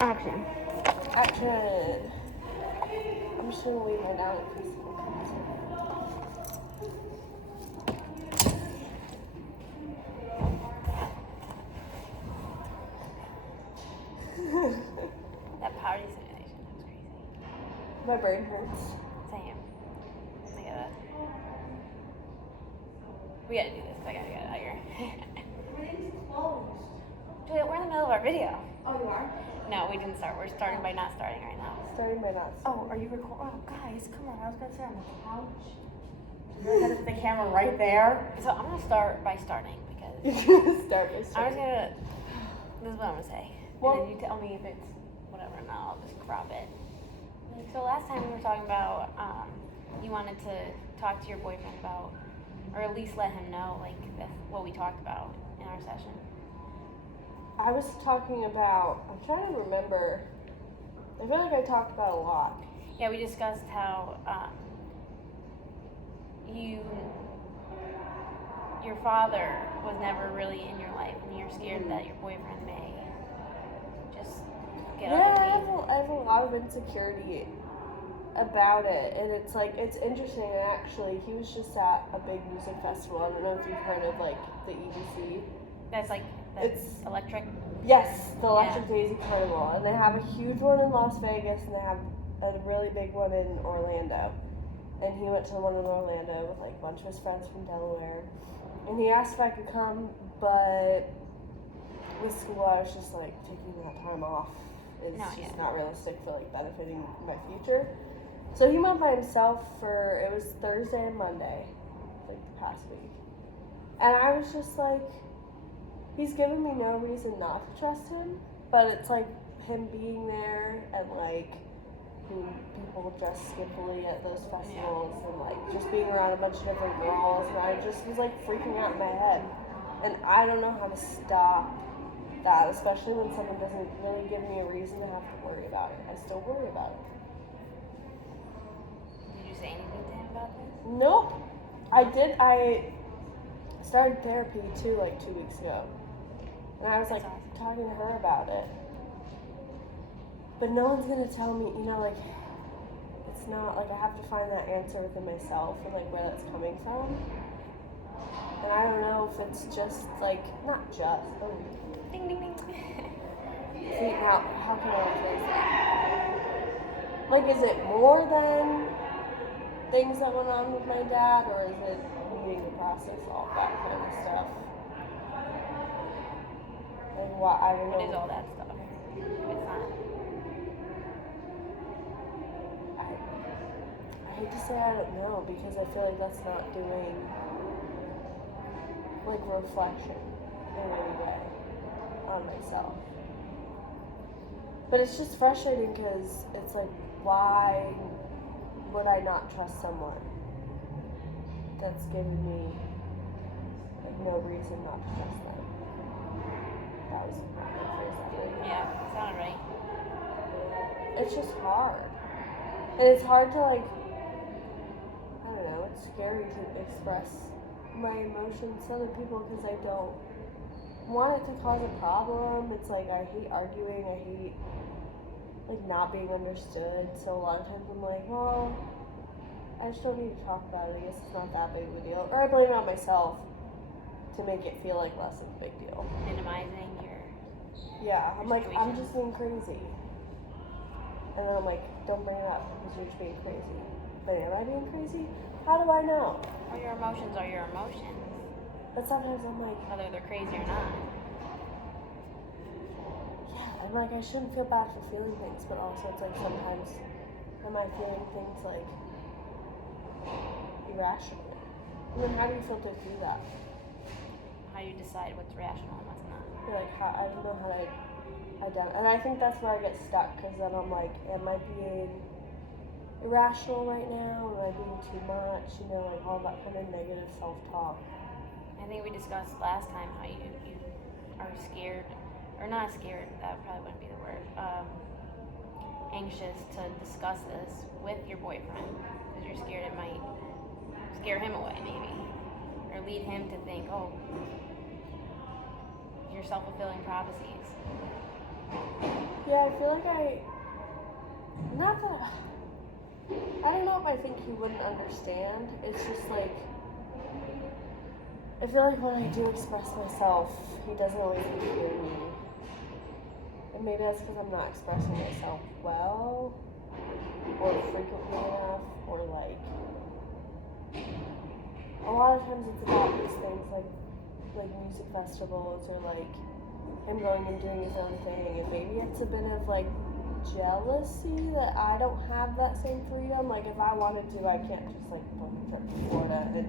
Action. Action. I'm just gonna leave her down in case That party simulation, that was crazy. my brain hurts. Same. We gotta do this. I gotta get out of here. Everything's closed. Julia, we're in the middle of our video. Oh, you are? No, we didn't start. We're starting by not starting right now. Starting by not. Oh, are you recording? Oh, guys, come on. I was gonna sit on the couch. You're gonna put the camera right there. So I'm gonna start by starting because You're gonna start by I'm starting. just gonna. This is what I'm gonna say. Well- And then you tell me if it's whatever, and I'll just crop it. So last time we were talking about you wanted to talk to your boyfriend about, or at least let him know like what we talked about in our session. I was talking about. I'm trying to remember. I feel like I talked about a lot. Yeah, we discussed how your father was never really in your life, and you're scared that your boyfriend may just get Yeah, other I people. have a lot of insecurity about it, and it's like it's interesting. And actually, he was just at a big music festival. I don't know if you've heard of like the EDC. That's It's- electric. Yes, the Electric Daisy Carnival, and they have a huge one in Las Vegas, and they have a really big one in Orlando. And he went to one in Orlando with like a bunch of his friends from Delaware, and he asked if I could come, but with school, I was just like taking that time off is just not realistic for like benefiting my future. So he went by himself for it was Thursday and Monday, like the past week, and I was just like. He's given me no reason not to trust him, but it's like him being there and like people dress skimpily at those festivals and like just being around a bunch of different girls, and I just was like freaking out in my head, and I don't know how to stop that, especially when someone doesn't really give me a reason to have to worry about it. I still worry about it. Did you say anything to him about this? Nope. I started therapy too like 2 weeks ago. And I was like talking to her about it. But no one's gonna tell me, like, it's not like I have to find that answer within myself and like where that's coming from. And I don't know if it's just like, not just, Ding ding ding. see, now, how can I rephrase that? Like, is it more than things that went on with my dad, or is it needing to process all that kind of stuff? Like, what, I don't know. What is all that stuff? It's not. I hate to say I don't know, because I feel like that's not doing, like, reflection in any way on myself. But it's just frustrating because it's like, why would I not trust someone that's giving me like no reason not to trust them? That was Yeah, sounded right. it's just hard. And it's hard to like, I don't know, it's scary to express my emotions to other people because I don't want it to cause a problem. It's like I hate arguing, I hate like not being understood. So a lot of times I'm like, well, I just don't need to talk about it. I guess it's not that big of a deal. Or I blame it on myself to make it feel like less of a big deal. Minimizing your. Yeah, I'm like, I'm situation. just being crazy. And then I'm like, don't bring it up because you're just being crazy. But am I being crazy? How do I know? Well, your emotions are your emotions, But sometimes I'm like, whether they're crazy or not. yeah, I'm like, I shouldn't feel bad for feeling things, but also it's like sometimes am I feeling things like irrationally? And then how do you filter through that? How do you decide what's rational and what's not? You're like, I don't know how to identify. And I think that's where I get stuck, because then I'm like, am I being irrational right now? Am I being too much? Like all that kind of negative self-talk. I think we discussed last time how you are scared, or not scared, that probably wouldn't be the word, anxious to discuss this with your boyfriend because you're scared it might scare him away maybe, or lead him to think, oh, your self-fulfilling prophecies. Yeah, I feel like not that, I don't know if I think he wouldn't understand. It's just like, I feel like when I do express myself, he doesn't always hear me. And maybe that's because I'm not expressing myself well, or frequently enough, or like, a lot of times it's about these things like music festivals, or like him going and doing his own thing, and maybe it's a bit of like jealousy that I don't have that same freedom. Like if I wanted to, I can't just like book a trip to Florida and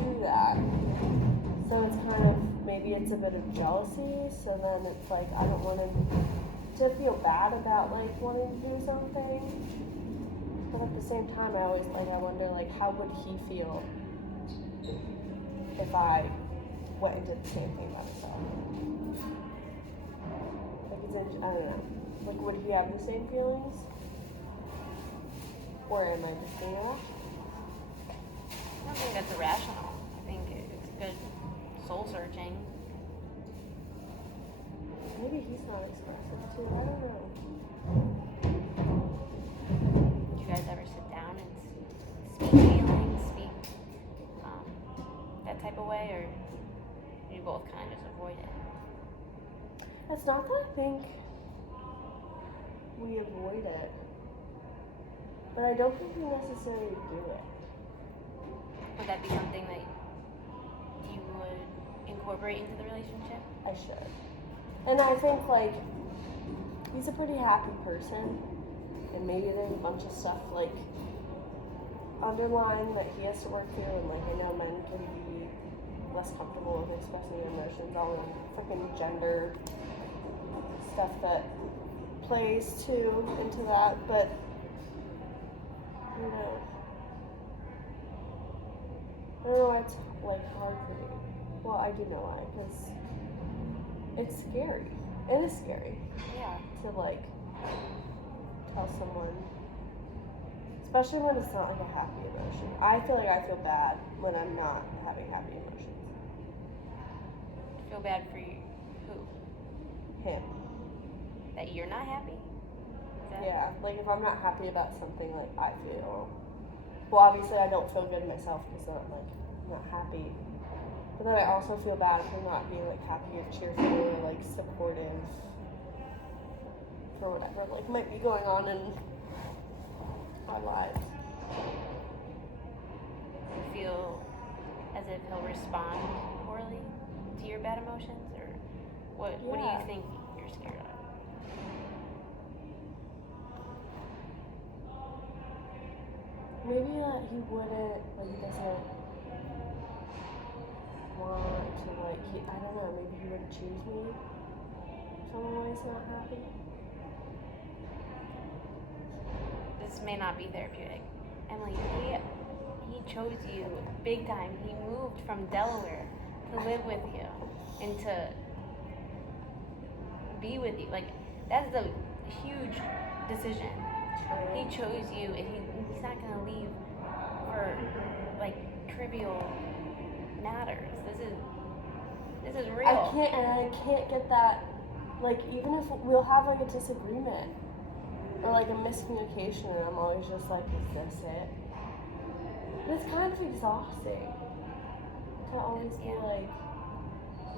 do that. So it's kind of, maybe it's a bit of jealousy, so then it's like I don't want him to feel bad about like wanting to do something. But at the same time, I wonder like how would he feel if I went and did the same thing by myself? Like I don't know. Like would he have the same feelings? Or am I just being irrational? I don't think that's irrational. I think it's good soul searching. Maybe he's not expressive too. I don't know. Do you guys ever sit down and speak feelings, speak that type of way, or do you both kind of just avoid it? It's not that I think we avoid it, but I don't think we necessarily do it. Would that be something that you would incorporate into the relationship? I should. And I think like he's a pretty happy person, and maybe there's a bunch of stuff like underlying that he has to work through, and like I know men can be less comfortable with expressing their emotions, all the freaking gender stuff that plays too into that, but you know, I don't know why it's like hard for me. Well, I do know why, because it's scary. It is scary. Yeah. To like tell someone, especially when it's not like a happy emotion. I feel like I feel bad when I'm not having happy emotions. Feel bad for you? Who? Him. That you're not happy? Is that... Yeah, like if I'm not happy about something, like I feel. Well, obviously I don't feel good myself because I'm like not happy. But then I also feel bad for not being like happy or cheerful or like supportive for whatever like might be going on in our lives. You feel as if he'll respond poorly to your bad emotions, or what? Yeah. What do you think you're scared of? Maybe that he wouldn't, like he doesn't want to like, I don't know, maybe he wouldn't choose me if I'm always not happy. This may not be therapeutic. Emily, he chose you big time. He moved from Delaware to live with you and to be with you. Like, that's a huge decision. He chose you, and he's not gonna leave for like trivial matters. This is real. I can't get that. Like, even if we'll have like a disagreement or like a miscommunication, and I'm always just like, is this it? And it's kind of exhausting to always be like,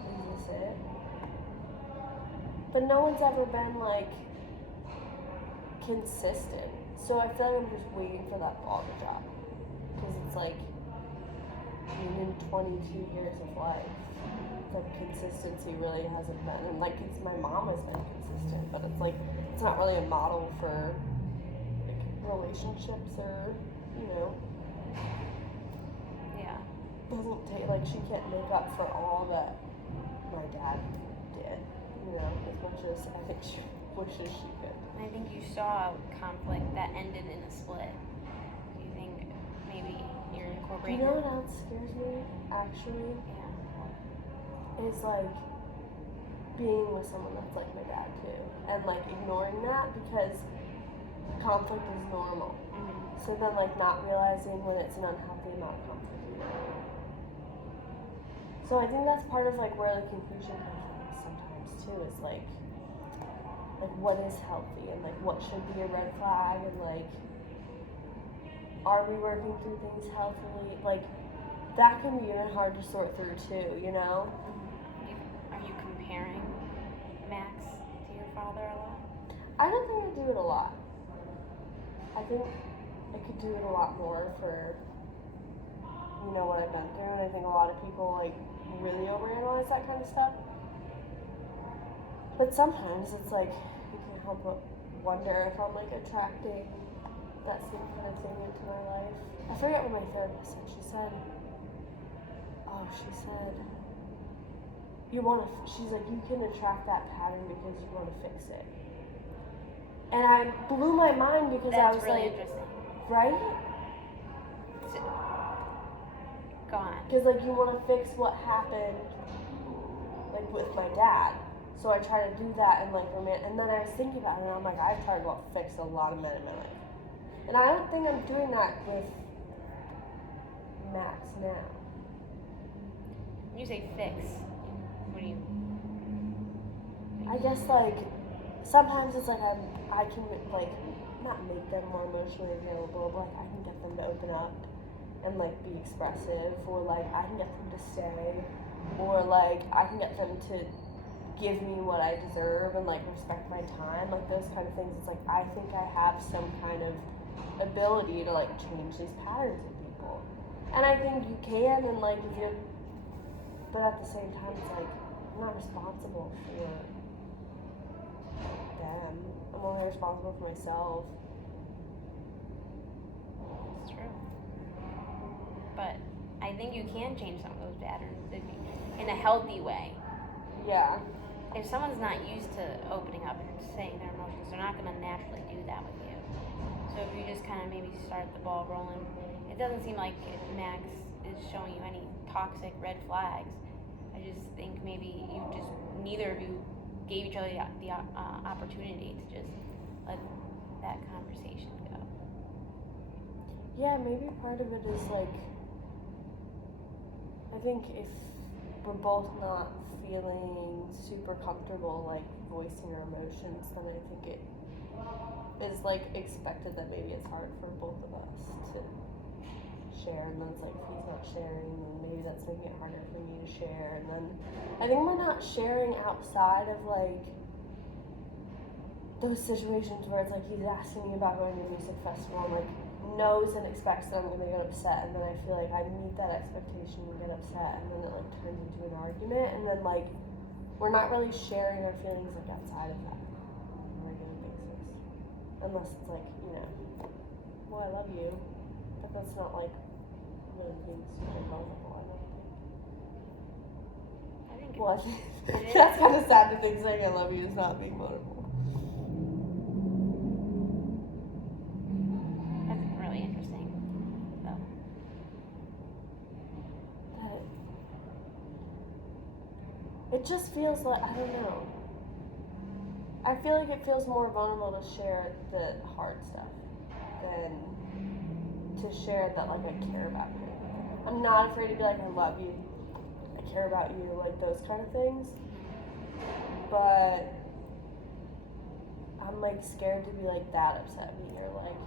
is this it? But no one's ever been like consistent. So I feel like I'm just waiting for that ball to drop. Because it's like, in 22 years of life, the consistency really hasn't been. And like, it's my mom has been consistent, but it's like, it's not really a model for like relationships or, you know. Yeah. Doesn't take, like, she can't make up for all that my dad did, you know, as much as I think she wishes she could. I think you saw conflict that ended in a split. Do you think maybe you're Do incorporating? you know what else scares me, actually? Yeah. Is like being with someone that's like my dad too, and like ignoring that because conflict is normal. Mm-hmm. So then like not realizing when it's an unhealthy amount of conflict either. So I think that's part of like where the confusion comes from sometimes too. too is like what is healthy and like what should be a red flag and like are we working through things healthily? Like that can be even hard to sort through too, you know? Are you comparing Max to your father a lot? I don't think I do it a lot. I think I could do it a lot more for, you know, what I've been through, and I think a lot of people like really overanalyze that kind of stuff. But sometimes it's like you can't help but wonder if I'm like attracting that same kind of thing into my life. I forget what my therapist said. She said, she's like, you can attract that pattern because you want to fix it. And I blew my mind because I was really like, interesting. right? So, go on. Because like you want to fix what happened, like with my dad. So I try to do that and like and then I was thinking about it and I'm like, I've tried to fix a lot of men in my life. And I don't think I'm doing that with Max now. When you say fix, what do you? I guess like sometimes it's like I can like not make them more emotionally available, but like I can get them to open up and like be expressive, or like I can get them to stay, or like I can get them to give me what I deserve and like respect my time, like those kind of things. It's like I think I have some kind of ability to like change these patterns in people, and I think you can, and like if you're, but at the same time it's like I'm not responsible for them. I'm only responsible for myself. It's true. But I think you can change some of those patterns in a healthy way. Yeah. If someone's not used to opening up and saying their emotions, they're not going to naturally do that with you. So if you just kind of maybe start the ball rolling, it doesn't seem like Max is showing you any toxic red flags. I just think maybe neither of you gave each other the opportunity to just let that conversation go. Yeah, maybe part of it is like, I think if we're both not feeling super comfortable like voicing our emotions, then I think it is like expected that maybe it's hard for both of us to share, and then it's like if he's not sharing, then maybe that's making it harder for me to share, and then I think we're not sharing outside of like those situations where it's like he's asking me about going to a music festival and like knows and expects that I'm gonna get upset, and then I feel like I meet that expectation and get upset, and then it like turns into an argument, and then like we're not really sharing our feelings like outside of that on a regular basis, unless it's like, you know, well, I love you, but that's not like really being super vulnerable. I think Well, that's kind of sad to think saying I love you is not being vulnerable. That's really interesting, though. It just feels like, I don't know. I feel like it feels more vulnerable to share the hard stuff than to share that like I care about you. I'm not afraid to be like I love you, I care about you, like those kind of things. But I'm like scared to be like that upset me, or like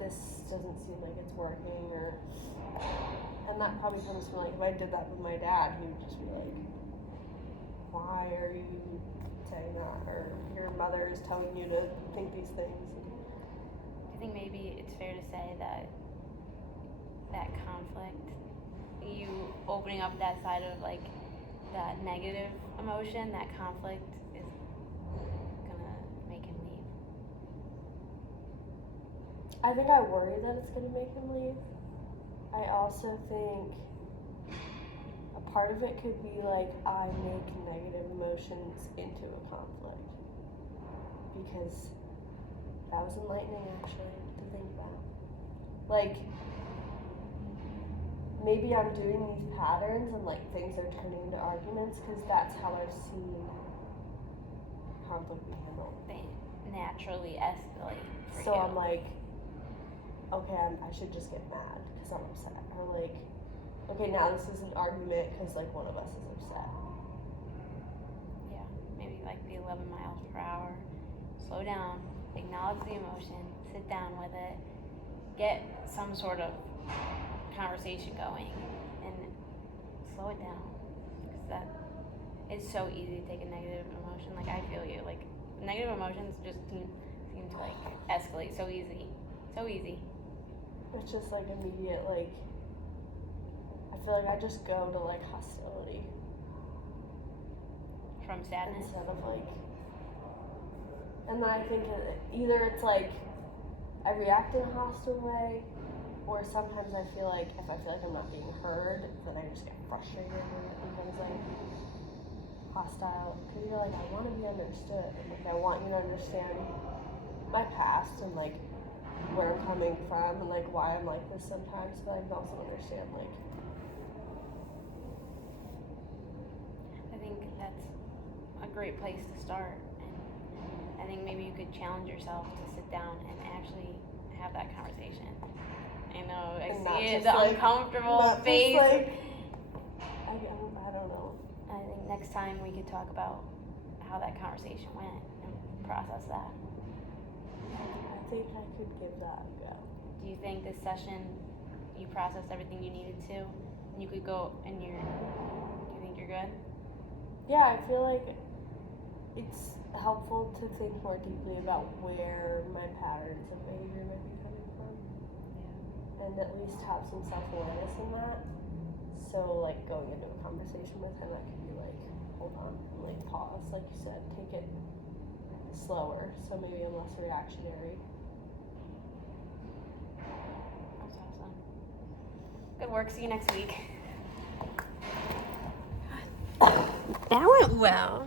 this doesn't seem like it's working, or, and that probably comes from like if I did that with my dad, he would just be like, why are you saying that, or your mother is telling you to think these things. I think maybe it's fair to say that conflict, you opening up that side of like that negative emotion, that conflict is gonna make him leave. I think I worry that it's gonna make him leave. I also think a part of it could be like I make negative emotions into a conflict, because that was enlightening actually to think about. Like, maybe I'm doing these patterns and like things are turning into arguments because that's how I've seen conflict be handled. They naturally escalate. So I'm like, okay, I should just get mad because I'm upset, or like, okay, now this is an argument because like one of us is upset. like the 11 miles per hour. Slow down, acknowledge the emotion, sit down with it, get some sort of conversation going, and slow it down. Because that it's so easy to take a negative emotion. Like, I feel you. Like, negative emotions just seem to like escalate so easy. So easy. It's just like immediate, like, I feel like I just go to like hostility From sadness. instead of like, and then I think either it's like I react in a hostile way, or sometimes I feel like if I feel like I'm not being heard, then I just get frustrated and it becomes like hostile. Because you're like, I want to be understood, and like I want you to understand my past and like where I'm coming from and like why I'm like this sometimes, but I can also understand like. I think that's a great place to start, and I think maybe you could challenge yourself to sit down and actually have that conversation. I know, I And see it, just, the like, uncomfortable not just, face. like, I don't know. I think next time we could talk about how that conversation went and process that. I think I could give that a go. Do you think this session you processed everything you needed to, and you could go and do you think you're good? Yeah, I feel like it's helpful to think more deeply about where my patterns of behavior might be coming from. Yeah. And at least have some self-awareness in that. So like going into a conversation with him, I could be like, hold on, and like pause, like you said, take it slower, so maybe I'm less reactionary. That's awesome. Good work. See you next week. That went well.